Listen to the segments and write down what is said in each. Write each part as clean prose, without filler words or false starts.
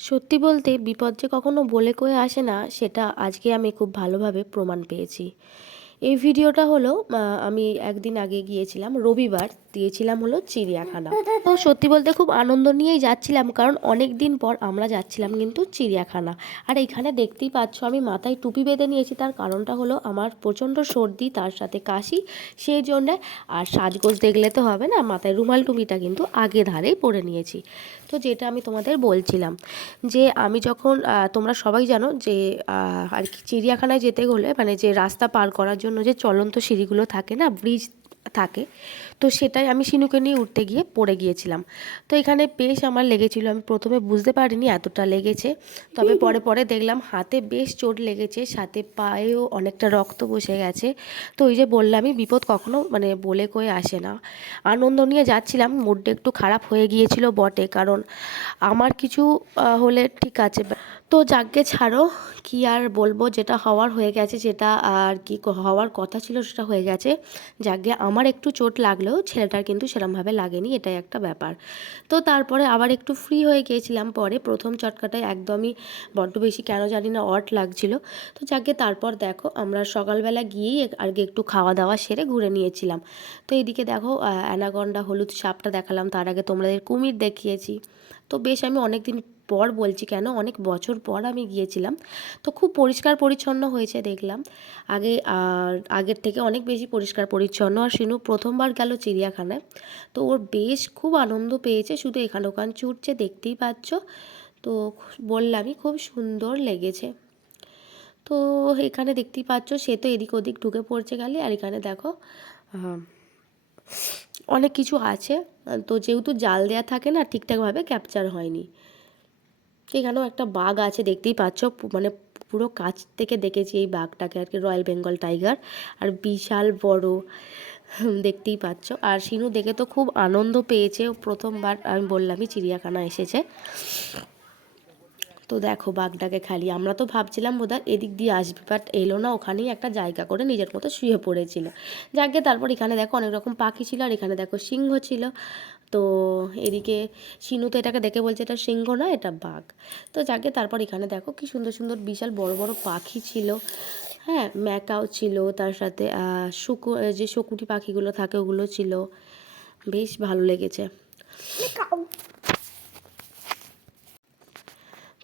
সত্যি বলতে বিপদ যে কখনো বলে কয়ে আসে না সেটা আজকে আমি খুব ভালোভাবে প্রমাণ পেয়েছি। এই ভিডিওটা হলো আমি একদিন আগে গিয়েছিলাম রবিবার দিয়েছিলাম হলো চিড়িয়াখানা। তো সত্যি বলতে খুব আনন্দ নিয়েই যাচ্ছিলাম কারণ অনেক দিন পর আমরা যাচ্ছিলাম কিন্তু চিড়িয়াখানা। আর এইখানে দেখতেই পাচ্ছ আমি মাথায় টুপি বেঁধে নিয়েছি, তার কারণটা হলো আমার প্রচণ্ড সর্দি তার সাথে কাশি, সেই জন্যে। আর সাজগোজ দেখলে তো হবে না, মাথায় রুমাল টুপিটা কিন্তু আগে ধারেই পরে নিয়েছি। তো যেটা আমি তোমাদের বলছিলাম যে আমি যখন তোমরা সবাই জানো যে আর কি চিড়িয়াখানায় যেতে হলে মানে যে রাস্তা পার করার জন্য যে চলন্ত সিঁড়িগুলো থাকে না, ব্রিজ থাকে, তো সেটাই আমি শিনুকে নিয়ে উঠতে গিয়ে পড়ে গিয়েছিলাম। তো এখানে বেশ আমার লেগেছিল, আমি প্রথমে বুঝতে পারিনি এতটা লেগেছে, তবে পরে পরে দেখলাম হাতে বেশ চোট লেগেছে, সাথে পায়েও অনেকটা রক্ত বসে গেছে। তো ওই যে বললামই বিপদ কখনো মানে বলে কয়ে আসে না। আনন্দ নিয়ে যাচ্ছিলাম, মুডটা একটু খারাপ হয়ে গিয়েছিল বটে, কারণ আমার কিছু হলে ঠিক আছে, তো যাকগে ছাড়ো, কি আর বলবো, যেটা হওয়ার হয়ে গেছে, যেটা আর কি হওয়ার কথা ছিল সেটা হয়ে গেছে। যাকগে আমার একটু চোট লাগলেও ছেলেটার কিন্তু সেরমভাবে লাগেনি, এটাই একটা ব্যাপার। তো তারপরে আবার একটু ফ্রি হয়ে গিয়েছিলাম, পরে প্রথম চটকাটায় একদমই বড্ড বেশি কেন জানি না অড লাগছিল। তো যাকগে তারপর দেখো আমরা সকালবেলা গিয়েই আর কি একটু খাওয়া দাওয়া সেরে ঘুরে নিয়েছিলাম। তো এইদিকে দেখো অ্যানাকন্ডা হলুদ সাপটা দেখালাম, তার আগে তোমাদের কুমির দেখিয়েছি। তো বেশ আমি অনেক দিন পর বলছি কেন, অনেক বছর পর আমি গিয়েছিলাম। তো খুব পরিষ্কার পরিচ্ছন্ন হয়েছে দেখলাম, আগের থেকে অনেক বেশি পরিষ্কার পরিচ্ছন্ন। আর শিনু প্রথমবার গেল চিড়িয়াখানায়, তো ওর বেশ খুব আনন্দ পেয়েছে, শুধু এখান ওখান ছুটছে দেখতেই পাচ্ছ। তো বললামই খুব সুন্দর লেগেছে। তো এখানে দেখতেই পাচ্ছ সে তো এদিক ওদিক ঢুকে পড়ছে গেলে, আর এখানে দেখো অনেক কিছু আছে। তো যেহেতু জাল দেওয়া থাকে না, ঠিকঠাকভাবে ক্যাপচার হয়নি। এখানেও একটা বাঘ আছে দেখতেই পাচ্ছ, মানে পুরো কাছ থেকে দেখেছি এই বাঘটাকে আর কি, রয়্যাল বেঙ্গল টাইগার, আর বিশাল বড়, দেখতেই পাচ্ছ। আর শিনু দেখে তো খুব আনন্দ পেয়েছে, ও প্রথমবার আমি বললামই চিড়িয়াখানা এসেছে। তো দেখো বাঘটাকে খালি, আমরা তো ভাবছিলাম বোধহয় এদিক দিয়ে আসবে, বাট এলো না, ওখানেই একটা জায়গা করে নিজের মতো শুয়ে পড়েছিল। যাকে তারপর এখানে দেখো অনেক রকম পাখি ছিল, আর এখানে দেখো সিংহ ছিল। তো এদিকে শিনু তো এটাকে দেখে বলছে এটা সিংহ না, এটা বাঘ। তো যাকে তারপর এখানে দেখো কি সুন্দর সুন্দর বিশাল বড় বড় পাখি ছিল। হ্যাঁ, ম্যাকাও ছিল, তার সাথে যে শকুটি পাখিগুলো থাকে ওগুলো ছিল, বেশ ভালো লেগেছে।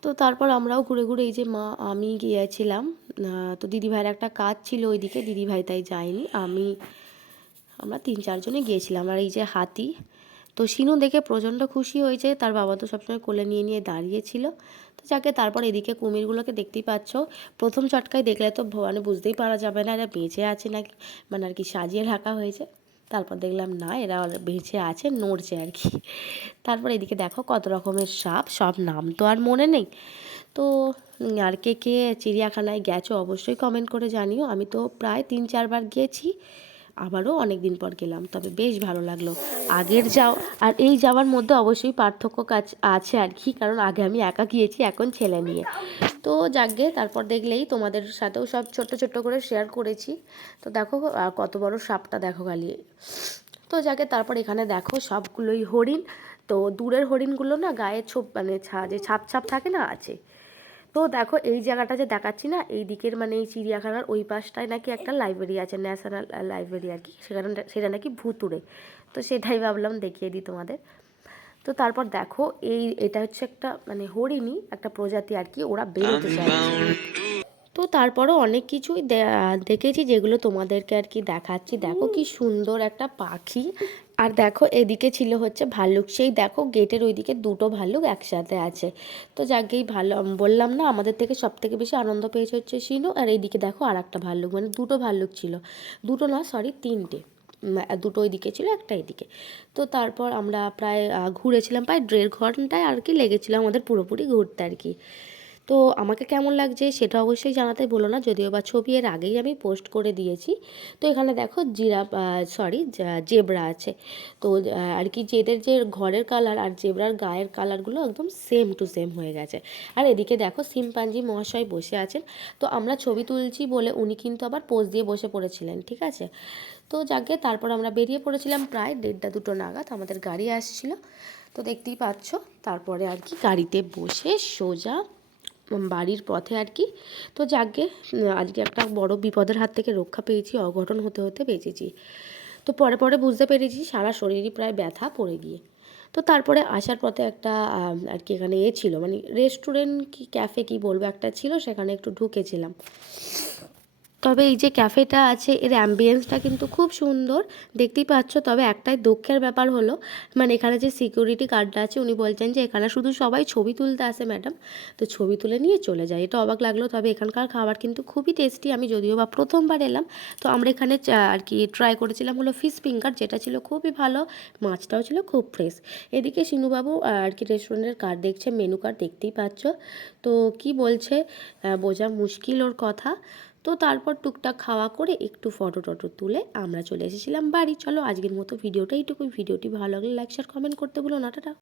তো তারপর আমরাও ঘুরে ঘুরে এই যে আমি গিয়েছিলাম, তো দিদিভাইয়ের একটা কাজ ছিল ওইদিকে, দিদিভাই তাই যায়নি, আমরা 3-4 জনে গিয়েছিলাম। আর এই যে হাতি, তো শিনু দেখে প্রচণ্ড খুশি হয়েছে, তার বাবা তো সবসময় কোলে নিয়ে নিয়ে দাঁড়িয়েছিল। তো যাকে তারপর এদিকে কুমিরগুলোকে দেখতেই পাচ্ছ, প্রথম চটকায় দেখলে তো মানে বুঝতেই পারা যাবে না এরা বেঁচে আছে নাকি, মানে আর কি সাজিয়ে রাখা হয়েছে। তারপর দেখলাম না, এরা বেঁচে আছে, নড়ছে আর কি। তারপর এদিকে দেখো কত রকমের সাপ, সব নাম তো আর মনে নেই। তো আর কে কে চিড়িয়াখানায় গেছো অবশ্যই কমেন্ট করে জানিও। আমি তো প্রায় 3-4 বার গিয়েছি, আবারও অনেক দিন পর গেলাম, তবে বেশ ভালো লাগলো। আগের আর এই যাওয়ার মধ্যে অবশ্যই পার্থক্য কাজ আছে আর কি, কারণ আগে আমি একা গিয়েছি, এখন ছেলে নিয়ে। তো যাকগে তারপর দেখলেই তোমাদের সাথেও সব ছোট্ট ছোট্ট করে শেয়ার করেছি। তো দেখো কত বড় সাপটা দেখো খালি। তো যাকে তারপর এখানে দেখো সবগুলোই হরিণ। তো দূরের হরিণগুলো না গায়ে মানে যে ছাপ ছাপ থাকে না, আছে। তো দেখো এই জায়গাটা যে দেখাচ্ছি না, এই দিকের মানে এই চিড়িয়াখানার ওই পাশটায় নাকি একটা লাইব্রেরি আছে, ন্যাশনাল লাইব্রেরি আর কি, সেটা নাকি ভুতুড়ে। তো সেটাই ভাবলাম দেখিয়ে দিই তোমাদের। তো তারপর দেখো এটা হচ্ছে একটা মানে হরিণই একটা প্রজাতি আর কি, ওরা বেরোতে চাইছে। তো তারপরও অনেক কিছুই দেখেছি যেগুলো তোমাদেরকে আর কি দেখাচ্ছি। দেখো কি সুন্দর একটা পাখি। আর দেখো এদিকে ছিল হচ্ছে ভাল্লুক, সেই দেখো গেটের ওইদিকে দুটো ভাল্লুক একসাথে আছে। তো যাকেই ভালো বললাম না, আমাদের থেকে সব থেকে বেশি আনন্দ পেয়েছে হচ্ছে শিনু, আর এইদিকে দেখো আর একটা ভাল্লুক, মানে দুটো ভাল্লুক ছিল, দুটো না সরি তিনটে, দুটো ওইদিকে ছিল একটা এদিকে। তো তারপর আমরা প্রায় ঘুরেছিলাম, প্রায় 1.5 ঘন্টায় আর কি লেগেছিলো আমাদের পুরোপুরি ঘুরতে আর কি। তো আমাকে কেমন লাগছে সেটা অবশ্যই জানাতে বলো না, যদিও বা ছবি এর আগেই আমি পোস্ট করে দিয়েছি। তো এখানে দেখো জেব্রা আছে। তো আর কি যেদের যে ঘরের কালার আর জেব্রার গায়ের কালারগুলো একদম সেম টু সেম হয়ে গেছে। আর এদিকে দেখো শিম্পাঞ্জি মহাশয় বসে আছেন। তো আমরা ছবি তুলছি বলে উনি কিন্তু আবার পোজ দিয়ে বসে পড়েছিলেন, ঠিক আছে। তো যাকে তারপর আমরা বেরিয়ে পড়েছিলাম প্রায় 1:30-2 নাগাদ, আমাদের গাড়ি আসছিল। তো দেখতেই পাচ্ছ, তারপরে আর কি গাড়িতে বসে সোজা বাড়ির পথে আর কি। তো যাকগে, আজকে একটা বড় বিপদের হাত থেকে রক্ষা পেয়েছি, অঘটন হতে হতে বেঁচেছি। তো পরে পরে বুঝতে পেরেছি সারা শরীরই প্রায় ব্যথা পড়ে গিয়ে। তো তারপরে আসার পথে একটা আর কি এখানে ছিল, মানে রেস্টুরেন্ট কি ক্যাফে কি বলবো একটা ছিল, সেখানে একটু ঢুকেছিলাম। তবে এই যে ক্যাফেটা আছে এর অ্যাম্বিয়েন্সটা কিন্তু খুব সুন্দর, দেখতেই পাচ্ছ। তবে একটাই দুঃখের ব্যাপার হলো, মানে এখানে যে সিকিউরিটি গার্ডটা আছে উনি বলছেন যে এখানে শুধু সবাই ছবি তুলতে আসে ম্যাডাম, তো ছবি তুলে নিয়ে চলে যায়। এটা অবাক লাগলো। তবে এখানকার খাবার কিন্তু খুবই টেস্টি। আমি যদিও বা প্রথমবার এলাম, তো আমরা এখানে আর কি ট্রাই করেছিলাম হলো ফিশ ফিঙ্গার, যেটা ছিল খুবই ভালো, মাছটাও ছিল খুব ফ্রেশ। এদিকে শিনুবাবু আর কি রেস্টুরেন্টের কার্ড দেখছে, মেনু কার্ড দেখতেই পাচ্ছ। তো কি বলছে বোঝা মুশকিল ওর কথা। তো তারপর টুকটাক খাওয়া করে একটু ফটো টটো তুলে আমরা চলে এসেছিলাম বাড়ি। চলো আজকের মতো ভিডিওটা এইটুকুই। ভিডিওটি ভালো লাগলে লাইক শেয়ার কমেন্ট করতে ভুলো না। টাটা।